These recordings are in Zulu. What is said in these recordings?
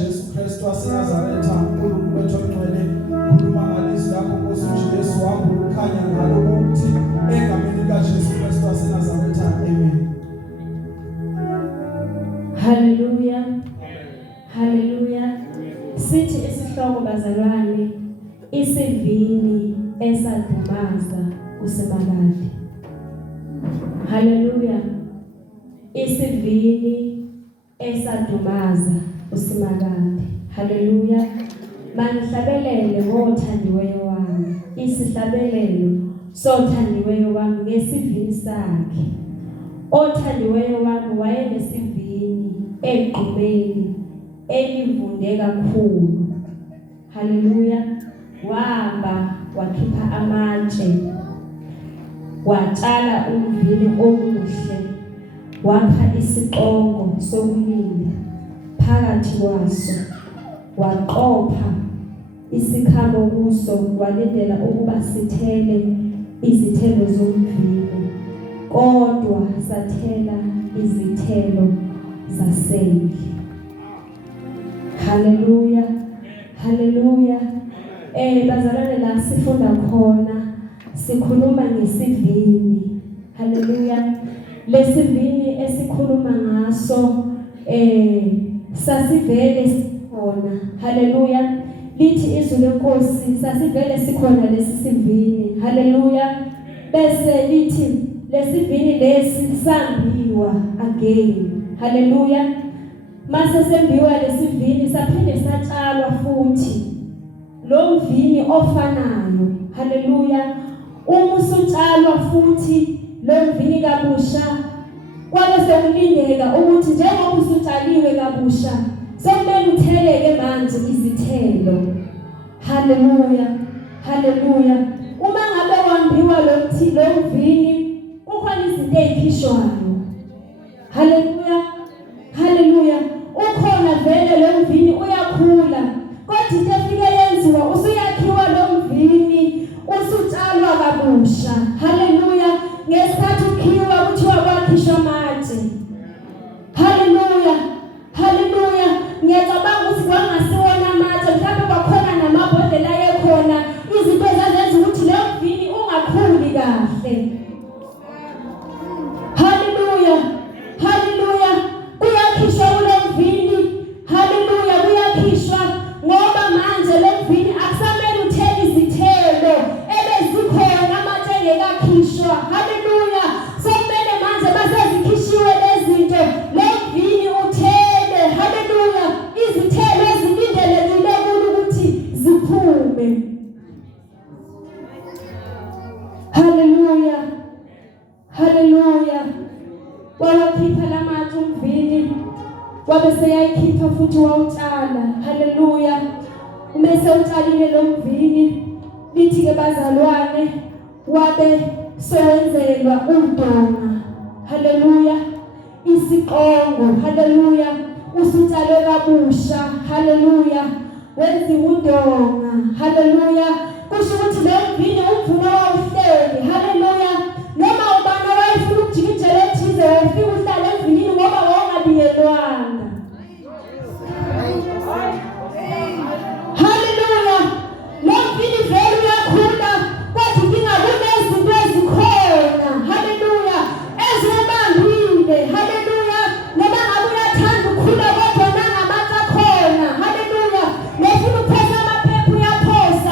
Jesu Kristu wa Nazareth, uNkulunkulu wethu ongcwele, khuluma ngalizwi lakho Nkosi isivini esadumaza uSimakade. Haleluya. Isivini esadumaza uSimakade. Haleluya. Manihlabelele ngothandiweyo wami. Isihlabelelo sothandiweyo wami ngesivini sakhe. Othandiweyo wami wayenesivini egqumeni elivunde kakhulu. Haleluya. Wahamba wakhipha amatshe. Watshala umvini omuhle. Wakha isiqongo sokulinda phakathi kwaso. Waqopha isikhamo kuso walindela ukuba sithele izithelo zomvini. Kodwa sathela izithelo zasendle. Haleluya. Haleluya. Bazalwane la sifunda khona sikhuluma ngesivini. Haleluya. Lesivini esikhuluma ngaso sasivele sikhona. Haleluya. Lithi izwi lenkosi sasivele sikhona lesivini. Haleluya. Bese lithi lesivini lesi sambiwa again. Haleluya. Mase sembiwa lesivini saphinde satshalwa futhi lo mvini ofanayo. Haleluya. Uma usutshalwa futhi lo mvini kabusha kwabe sekulindeka ukuthi njengoba usutshaliwe kabusha sekumele utheleke manje izithelo. Haleluya. Haleluya. Uma ngabe wambiwa lo mvini kukhona izinto ezikhishwayo. Haleluya. Haleluya. Ukhona vele lo mvini uyakhula. Kodwa into efike yenziwa usuyakhiwa lo mvini usutshalwa kabusha. Haleluya. Ngesikhathi ukhiwa kuthiwa kwakhishwa amatshe. Haleluya. Haleluya. Ngiyacabanga ukuthi kwangasiwona amatshe mhlawumbe kwakhona namabhodlela ayekhona izinto ezazenza ukuthi lo mvini ungakhuli kahle. Haleluya. Haleluya. Kuyakhishwa lo mvini. Haleluya. Kuyakhishwa ngoba manje lo mvini akusamele uthele izithelo ebezikhona amatshe engekakhishwa. Haleluya. Sokumele manje basezikhishiwe lezinto lo mvini uthele. Haleluya. Izithelo ezilindelekile ukuthi ziphume. Haleluya. Haleluya. Wakhipha lamatshe umvini wabe seyayikhipha futhi wawutshala. Haleluya. Umese utshalile lo mvini lithi ke bazalwane wabe sewenzelwa udonga. Haleluya. Isiqongo. Haleluya. Usutshale kabusha. Haleluya. Wenziwa udonga. Haleluya. Kusho ukuthi lo mvini umvuno wawuhleli. Haleluya. Noma ubani wayefuna ukujikijela ethize wayefika uhlala emvinini ngoba wawungabiyelwanga. Haleluya. Lo mvini vele uyakhula kodwa inkinga kunezinto ezikhona. Haleluya. Ezibambile. Haleluya. Noma ngabe uyathanda ukukhula kodwa nangamathe akhona. Haleluya. Nefuna ukuphesa amaphepha uyaphosa.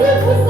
Hallelujah.